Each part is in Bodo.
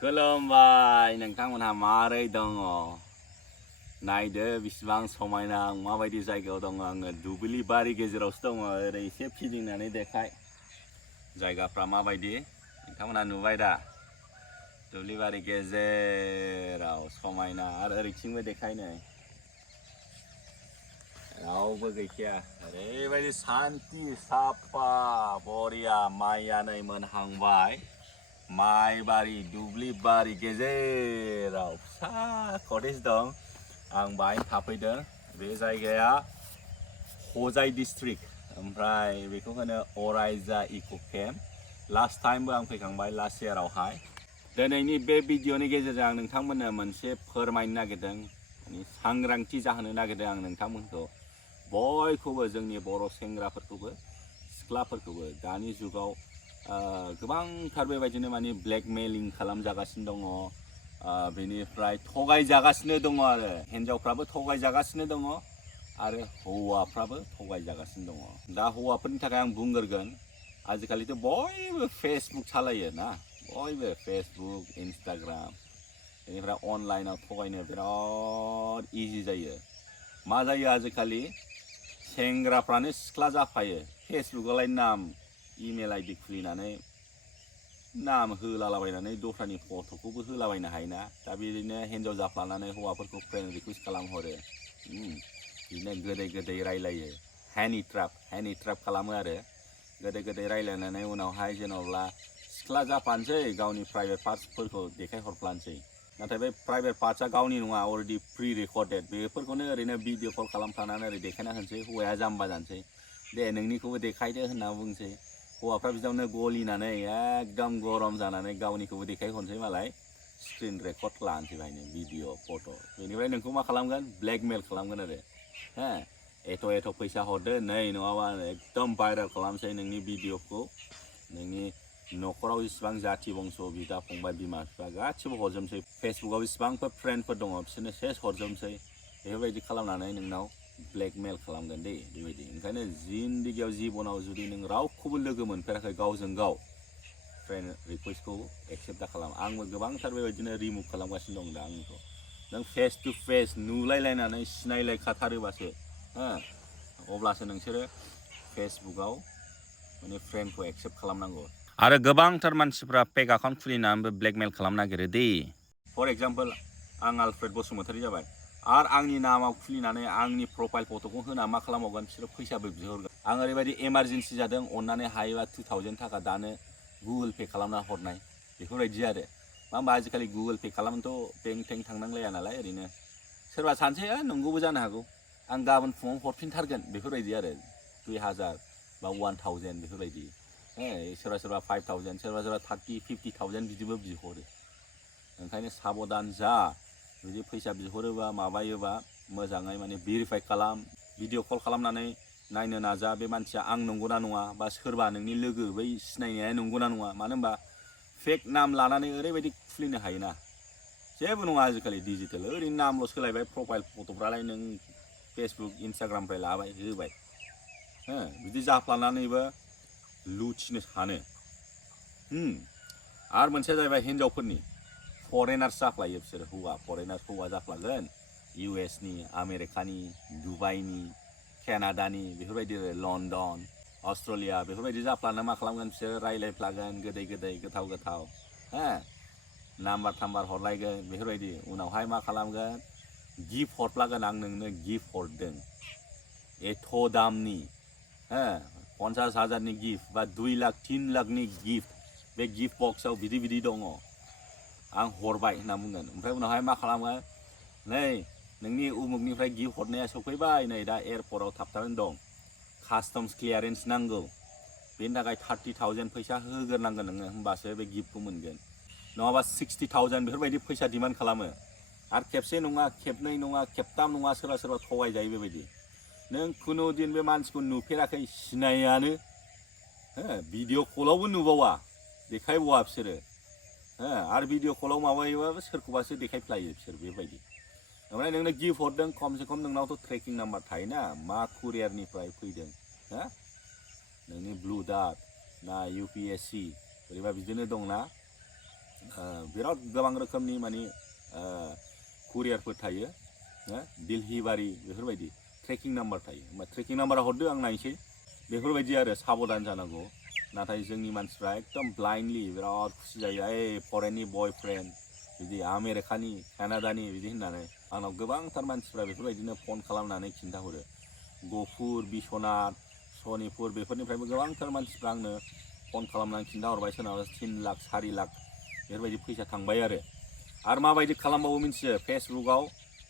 खुलुमबाय नोंथांमोनहा मारै दङ नायदो बिसिबां समायना माबायदि जायगायाव दङ आङो दुब्लि बारि गेजेरावसो दङ ओरै एसे फिदिंनानै देखाय जायगाफ्रा माबायदि नोंथांमोनहा नुबाय दा दुब्लि बारि गेजेराव समायना आरो ओरैथिंबो देखाय नै रावबो गैखाया ओरैबायदि सान्ति साफा बरिया माइया नै मोनहांबाय माइ बारि दुब्लि बारि गेजेराव फिसा कटेज दं आं बाहाय थाफैदों बे जायगाया हजाय डिस्ट्रिक्ट ओमफ्राय बेखौ होनो अरायजा इक' केम्प लास्ट टाइमबो आं फैखांबाय लास्ट इयारावहाय दिनैनि बे भिडिअनि गेजेरजों आं नोंथांमोननो मोनसे फोरमायनो नागिरदों माने सांग्रांथि जाहोनो नागिरदों आं नोंथांमोनखौ बयखौबो जोंनि बर' सेंग्राफोरखौबो सिख्लाफोरखौबो दानि जुगाव गोबांथार बेबायदिनो माने ब्लेकमेलिं खालामजागासिनो दङ बेनिफ्राय थगायजागासिनो दङ आरो हिन्जावफ्राबो थगायजागासिनो दङ आरो हौवाफ्राबो थगायजागासिनो दङ दा हौवाफोरनि थाखाय आं बुंग्रोगोन आजिखालिथ' बयबो फेसबुक सालायो ना बयबो फेसबुक इन्सटाग्राम बेनिफ्राय अनलाइनाव थगायनो बिराद इजि जायो मा जायो आजिखालि सेंग्राफ्रानो सिख्ला जाफायो फेसबुकआवलाय नाम इमेल आइडि खुलिनानै नाम होलालाबायनानै दस्रानि फट'खौबो होलाबायनो हायोना दा बिदिनो हिन्जाव जाफ्लानानै हौवाफोरखौ फ्रेन्ड रिकुवेस्ट खालामहरो बिदिनो गोदै गोदै रायलायो हेनि ट्राप खालामो आरो गोदै गोदै रायलायनानै उनावहाय जेन'ब्ला सिख्ला जाफानोसै गावनि प्राइभेट पार्ट्सफोरखौ देखायहरफ्लानोसै नाथाय बे प्राइभेट पार्ट्सआ गावनि नङा अलरेडि प्रि रेकर्डेड बेफोरखौनो ओरैनो भिडिअ कल खालामफ्लानानै ओरै देखायना होनोसै हौवाया जाम्बा जानोसै दे नोंनिखौबो देखायदो होनना बुंसै हौवाफ्रा बिदियावनो गलिनानै एकदम गरम जानानै गावनिखौबो देखायहरनोसै मालाय स्क्रिन रेकर्ड लानोसै बायनो भिडिअ फट' बेनिफ्राय नोंखौ मा खालामगोन ब्लेकमेल खालामगोन आरो हो एथ' फैसा हरदो नै नङाबा एकदम भाइरेल खालामसै नोंनि भिडिअखौ नोंनि न'खराव जेसेबां जाथि बंस' बिदा फंबाय बिमा बिफा गासिबो हरजोबसै फेसबुकआव बेसेबांफोर फ्रेन्डफोर दङ बिसोरनो सेस हरजोबसै बेफोरबायदि खालामनानै नोंनाव ब्लेकमेल खालामगोन दे बेबायदि ओंखायनो जिन्दगियाव जिबनाव जुदि नों रावखौबो लोगो मोनफेराखै गावजों गाव फ्रेन्ड रिकुवेस्टखौ एक्सेप्ट दा खालाम आंबो गोबांथार बेबायदिनो रिमुभ खालामगासिनो दं दा आंनिखौ नों फेस टु फेस नुलायलायनानै सिनायलायखाथारोबासो हो अब्लासो नोंसोरो फेसबुकआव माने फ्रेन्डखौ एक्सेप्ट खालामनांगौ आरो गोबांथार मानसिफ्रा फेक एकाउन्ट खुलिनानैबो ब्लेकमेल खालामनो नागिरो दे फर एग्जाम्पल आं आलफ्रेड बसुमतारी जाबाय आरो आंनि नामाव खुलिनानै आंनि प्रफाइल फट'खौ होना मा खालामबावगोन बिसोरो फैसाबो बिहरगोन आं ओरैबायदि इमारजेन्सि जादों अननानै हायोबा 2000 थाखा दानो गुगोल पे खालामना हरनाय बेफोरबायदि आरो मा होनबा आजिखालि गुगोल पे खालामनोथ' बेंक थेंक थांनांलाया नालाय ओरैनो सोरबा सानसै नंगौबो जानो हागौ आं गाबोन फुङाव हरफिनथारगोन बेफोरबायदि आरो 2000 बा 1000 बेफोरबायदि सोरबा 5000 सोरबा 30-50,000 बिदिबो बिहरो ओंखायनो साबधान जा जुदि फैसा बिहरोबा माबायोबा मोजाङै माने भेरिफाइ खालाम भिडिअ कल खालामनानै नायनो नाजा बे मानसिया आं नंगौना नङा बा सोरबा नोंनि लोगो बै सिनायनाया नंगौना नङा मानो होनबा फेक नाम लानानै ओरैबायदि खुलिनो हायोना जेबो नङा आजिखालि डिजिटेल ओरैनो नामल' सोलायबाय प्रफाइल फट'फ्रालाय नों फेसबुक इन्सटाग्रामनिफ्राय लाबाय होबाय हो बिदि जाफ्लानानैबो लुथिनो सानो आरो मोनसेया जाहैबाय हिन्जावफोरनि फरेनार्स जाफ्लायो बिसोर हौवा जाफ्लागोन इउएसनि आमेरिकानि दुबाइनि केनाडानि बेफोरबायदि लन्डन अस्ट्रेलिया बेफोरबायदि जाफ्लाना मा खालामगोन बिसोर रायलायफ्लागोन गोदै गोथाव हो नाम्बार थाम्बार हरलायगोन बेफोरबायदि उनावहाय मा खालामगोन गिफ्ट हरफ्लागोन आं नोंनो गिफ्ट हरदों एथ' दामनि 50,000नि गिफ्ट बा 2 लाख 3 लाखनि गिफ्ट बे गिफ्ट बक्सआव बिदि दङ आं हरबाय होनना बुंगोन ओमफ्राय उनावहाय मा खालामगोन नै नोंनि उमुकनिफ्राय गिफ्ट हरनाया सफैबाय नै दा एयारपर्टआव थाबथानानै दं कास्टम्स क्लियारेन्स नांगौ बेनि थाखाय 30,000 फैसा होग्रोनांगोन नोङो होमबासो बे गिफ्टखौ मोनगोन नङाबा 60,000 बेफोरबायदि फैसा डिमान्ड खालामो आरो खेबसे नङा खेबनै नङा खेबथाम नङा सोरबा थगायजायो बेबायदि नों खुनु दिन बे मानसिखौ नुफेराखै सिनायानो भिडिअ कलावबो नुबावा देखायबावा बिसोरो आरो भिडिअ कलाव माबायोबाबो सोरखौबासो देखायफ्लायो बिसोर बेबायदि ओमफ्राय नोंनो गिफ्ट हरदों खमसे खम नोंनावथ' ट्रेकिं नाम्बार थायोना मा कुरियारनिफ्राय फैदों नोंनि ब्लु डार्ट ना UPSC बोरैबा बिदिनो दंना बिराद गोबां रोखोमनि माने कुरियारफोर थायो दिल्लीबारि बेफोरबायदि ट्रेकिं नाम्बार थायो होमबा ट्रेकिं नाम्बारा हरदो आं नायनोसै बेफोरबायदि आरो साबधान जानांगौ नाथाय जोंनि मानसिफ्रा एकदम ब्लाइन्डलि बिराद खुसि जायो फरेननि बयफ्रेन्ड बिदि आमेरिकानि कानाडानि बिदि होननानै आंनाव गोबांथार मानसिफ्रा बेफोरबायदिनो फन खालामनानै खिन्थाहरो गफुर बिश्वनाथ सनितपुर बेफोरनिफ्रायबो गोबांथार मानसिफ्रा आंनो फन खालामनानै खिन्थाहरबाय सोरनाबा 3 लाख 4 लाख बेफोरबायदि फैसा थांबाय आरो माबायदि खालामबावो मिन्थियो फेसबुकआव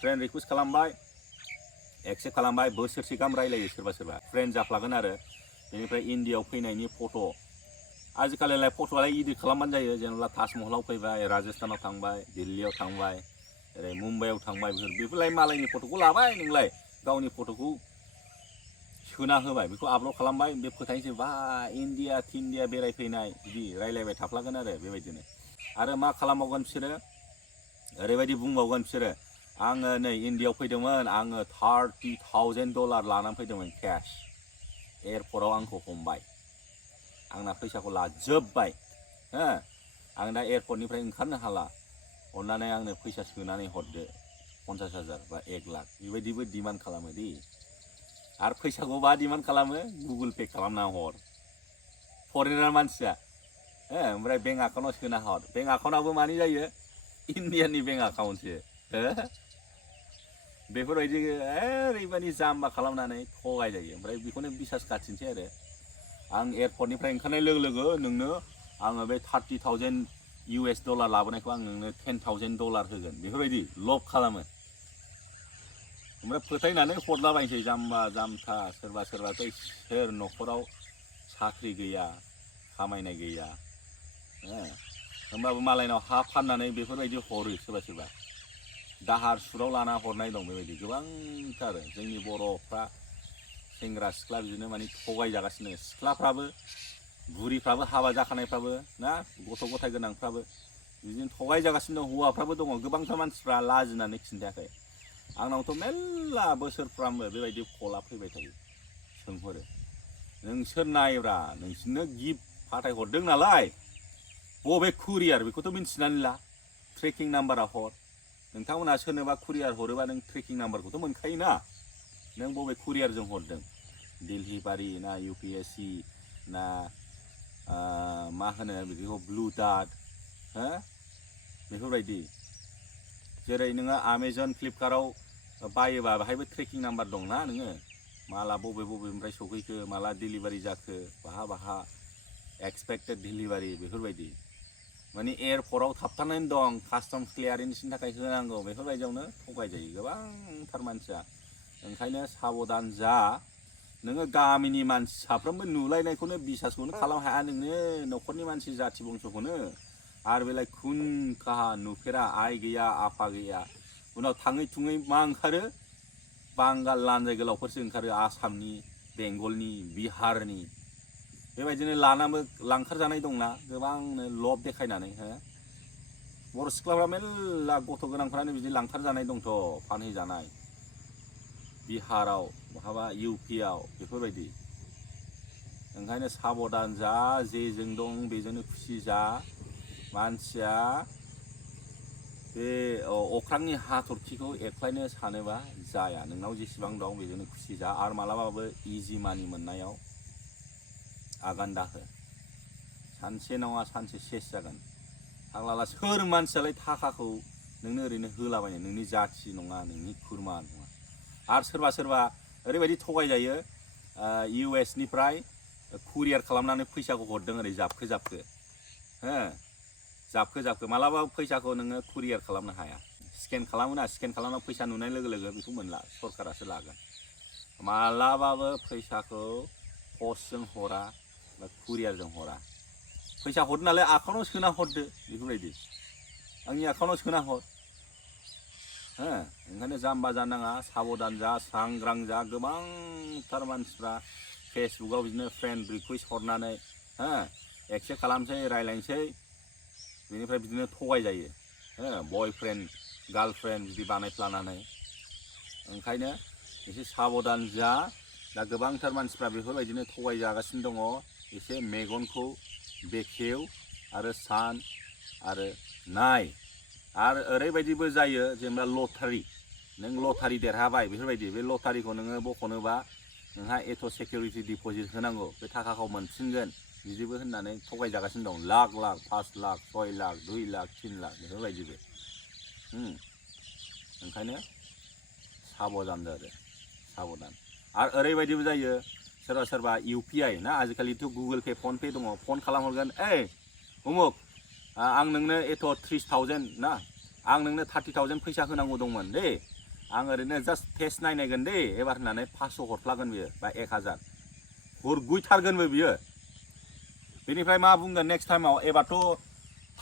फ्रेन्ड रिकुवेस्ट खालामबाय एक्सेप्ट खालामबाय बोसोरसे गाहाम रायलायो सोरबा फ्रेन्ड जाफ्लागोन आरो बेनिफ्राय इन्डियायाव फैनायनि फट' आजिखालिलाय फट'आलाय इडिट खालामबानो जायो जेनेबा ताजमहलाव फैबाय राजस्थानाव थांबाय दिल्लीयाव थांबाय ओरै मुम्बाइआव थांबाय बेफोरलाय मालायनि फट'खौ लाबाय नोंलाय गावनि फट'खौ सोना होबाय बेखौ आपल'ड खालामबाय बे फोथायनोसै बा इन्डिया थिन्डिया बेरायफैनाय बिदि रायलायबाय थाफ्लागोन आरो बेबायदिनो आरो मा खालामबावगोन बिसोरो ओरैबायदि बुंबावगोन बिसोरो आङो नै इन्डियायाव फैदोंमोन आङो $30,000 लानानै फैदोंमोन केश एयारपर्टआव आंखौ हमबाय आंना फैसाखौ लाजोब्बाय आं दा एयारपर्टनिफ्राय ओंखारनो हाला अन्नानै आंनो फैसा सोनानै हरदो 50,000 बा 1 लाख बेबायदिबो डिमान्ड खालामो दि आरो फैसाखौ बा डिमान्ड खालामो गुगोल पे खालामना हर फरेनार मानसिया ओमफ्राय बेंक एकाउन्टआव सोना हर बेंक एकाउन्टआबो मानि जायो इन्डियानि बेंक एकाउन्टसो बेफोरबायदि ओरैबायदि जाम्बा खालामनानै थगाय जायो ओमफ्राय बेखौनो बिसास खाथिनोसै आरो आं एयारपर्टनिफ्राय ओंखारनाय लोगो लोगो नोंनो आङो बे $30,000 लाबोनायखौ आं नोंनो $10,000 होगोन बेफोरबायदि लब खालामो ओमफ्राय फोथायनानै हरलाबायनोसै जाम्बा जाम्था सोरबाथ' सोर न'खराव साख्रि गैया खामायनाय गैया होमबाबो मालायनाव हा फाननानै बेफोरबायदि हरो सोरबा दाहार सुराव लाना हरनाय दं बेबायदि गोबांथार जोंनि बर'फ्रा सेंग्रा सिख्ला बिदिनो माने थगायजागासिनो सिख्लाफ्राबो बुरिफ्राबो हाबा जाखानायफ्राबो ना गथ' गथाय गोनांफ्राबो बिदिनो थगायजागासिनो दं हौवाफ्राबो दङ गोबांथार मानसिफ्रा लाजिनानै खिन्थायाखै आंनावथ' मेल्ला बोसोरफ्रामबो बेबायदि कलआ फैबाय थायो सोंहरो नोंसोर नायब्रा नोंसोरनो गिफ्ट फाथायहरदों नालाय बबे कुरियार बेखौथ' मिन्थिनानै ला ट्रेकिं नाम्बारा हर नोंथांमोना सोरनोबा कुरियार हरोबा नों ट्रेकिं नाम्बारखौथ' मोनखायोना नों बबे कुरियारजों हरदों दिल्लीबारि ना UPSC ना मा होनो बिदिखौ ब्लु डार्ट बेफोरबायदि जेरै नोङो आमेजन फ्लिपकार्टआव बायोबा बाहायबो ट्रेकिं नाम्बार दंना नोङो माला बबेनिफ्राय सफैखो माला डिलिभारि जाखो बाहा एक्सपेक्टेड डिलिभारि बेफोरबायदि माने एयारपर्टआव थाबथानानै दं कास्टम क्लियारेन्सनि थाखाय होनांगौ बेफोरबायदियावनो थगायजायो गोबांथार मानसिया ओंखायनो साबधान जा नोङो गामिनि मानसि साफ्रोमबो नुलायनायखौनो बिसासखौनो खालामनो हाया नोङो न'खरनि मानसि जाथि बंस'खौनो आरो बेलाय खुन काहा नुफेरा आइ गैया आफा गैया उनाव थाङै थुङै मा ओंखारो बांगाल लानजाय गोलावफोरसो ओंखारो आसामनि बेंगलनि बिहारनि बेबायदिनो लानाबो लांखारजानाय दंना गोबांनो लब देखायनानै बर' सिख्लाफ्रा मेल्ला गथ' गोनांफ्रानो बिदि लांखारजानाय दंथ' फानहैजानाय बिहाराव बहाबा UPआव बेफोरबायदि ओंखायनो साबधान जा जेजों दं बेजोंनो खुसि जा मानसिया बे अख्रांनि हाथरखिखौ एख्लायनो सानोबा जाया नोंनाव जेसेबां दं बेजोंनो खुसि जा आरो मालाबाबो इजि मानि मोननायाव आगान दाहो सानसे नङा सानसे सेस जागोन फाग्ला सोर मानसियालाय थाखाखौ नोंनो ओरैनो होलाबायनो नोंनि जाथि नङा नोंनि खुरमा नङा आरो सोरबा ओरैबायदि थगायजायो US निफ्राय कुरियार खालामनानै फैसाखौ हरदों ओरै जाबखो जाबखो मालाबाबो फैसाखौ नोङो कुरियार खालामनो हाया स्केन खालामोना स्केन खालामना फैसा नुनाय लोगो लोगो बेखौ मोनला सरकारासो लागोन मालाबाबो फैसाखौ पस्टजों हरा बा कुरियारजों हरा फैसा हरदो नालाय आकाउन्टआव सोना हरदो बेफोरबायदि आंनि आकाउन्टआव सोना हर ओंखायनो जाम्बा जानाङा साबधान जा सांग्रां जा गोबांथार मानसिफ्रा फेसबुकआव बिदिनो फ्रेन्ड रिकुवेस्ट हरनानै एक्सेप्ट खालामसै रायलायनोसै बेनिफ्राय बिदिनो थगायजायो बयफ्रेन्ड गार्लफ्रेन्ड बिदि बानायफ्लानानै ओंखायनो एसे साबधान जा दा गोबांथार मानसिफ्रा बेफोरबायदिनो थगायजागासिनो दङ एसे मेगनखौ बेखेव आरो सान आरो नाय आरो ओरैबायदिबो जायो जेनेबा लटारि नों लटारि देरहाबाय बेफोरबायदि बे लटारिखौ नोङो बख'नोबा नोंहा एथ' सिकिउरिटि डिप'जिट होनांगौ बे थाखाखौ मोनफिनगोन बिदिबो होननानै थगायजागासिनो दं लाख लाख 5 लाख 6 लाख 2 लाख 3 लाख बेफोरबायदिबो ओंखायनो साबधान आरो साबधान आरो ओरैबायदिबो जायो सोरबा सोरबा UPI ना आजिखालिथ' गुगोल पे फन पे दङ फन खालामहरगोन उमुक आं नोंनो एथ' 30,000 ना आं नोंनो 30,000 फैसा होनांगौ दंमोन दे आं ओरैनो जास्ट टेस्ट नायनायगोन दे एबार होननानै 500 हरफ्लागोन बियो बा 1000 हरगुइथारगोनबो बियो बेनिफ्राय मा बुंगोन नेक्स्ट टाइमाव एबारथ'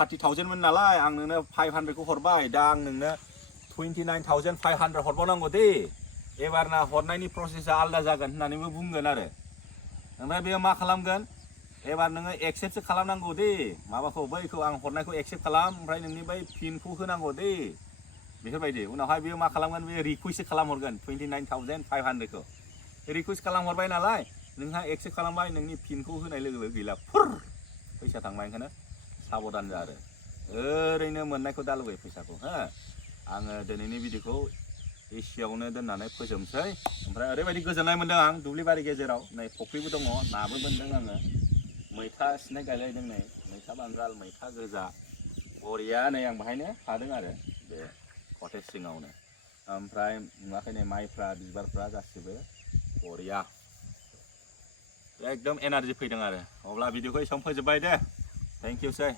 30,000 मोन नालाय आं नोंनो 500 खौ हरबाय दा आं नोंनो 29,500 हरबावनांगौ दे एबारना हरनायनि प्रसेसा आलादा जागोन होननानैबो बुंगोन आरो ओमफ्राय बेयो मा खालामगोन एबार नोङो एक्सेप्टसो खालामनांगौ दे माबाखौ बैखौ आं हरनायखौ एक्सेप्ट खालाम ओमफ्राय नोंनि बै पिनखौ होनांगौ दे बेफोरबायदि उनावहाय बेयो मा खालामगोन बे रिकुवेस्ट खालामहरगोन 29,500 खौ रिकुवेस्ट खालामहरबाय नालाय नोंहा एक्सेप्ट खालामबाय नोंनि पिनखौ होनाय लोगो लोगो गैला फुर फैसा थांबाय ओंखायनो साबधान जा आरो ओरैनो मोननायखौ दा लुबै फैसाखौ हो आङो दिनैनि भिडिअखौ एसेयावनो दोननानै फोजोबनोसै ओमफ्राय ओरैबायदि गोजोननाय मोन्दों आं दुब्लिबारि गेजेराव नै फुख्रिबो दङ नाबो मोन्दों आङो मैथा सिनाय गायलायदों नै मैथा बांगाल मैथा गोजा बरिया नै आं बाहायनो हादों आरो बे कटेज सिङावनो ओमफ्राय नुवाखै नै माइफ्रा बिबारफ्रा गासिबो बरिया एकदम एनार्जि फैदों आरो अब्ला भिडिअखौ एसेयावनो फोजोबबाय दे थेंक इउ सै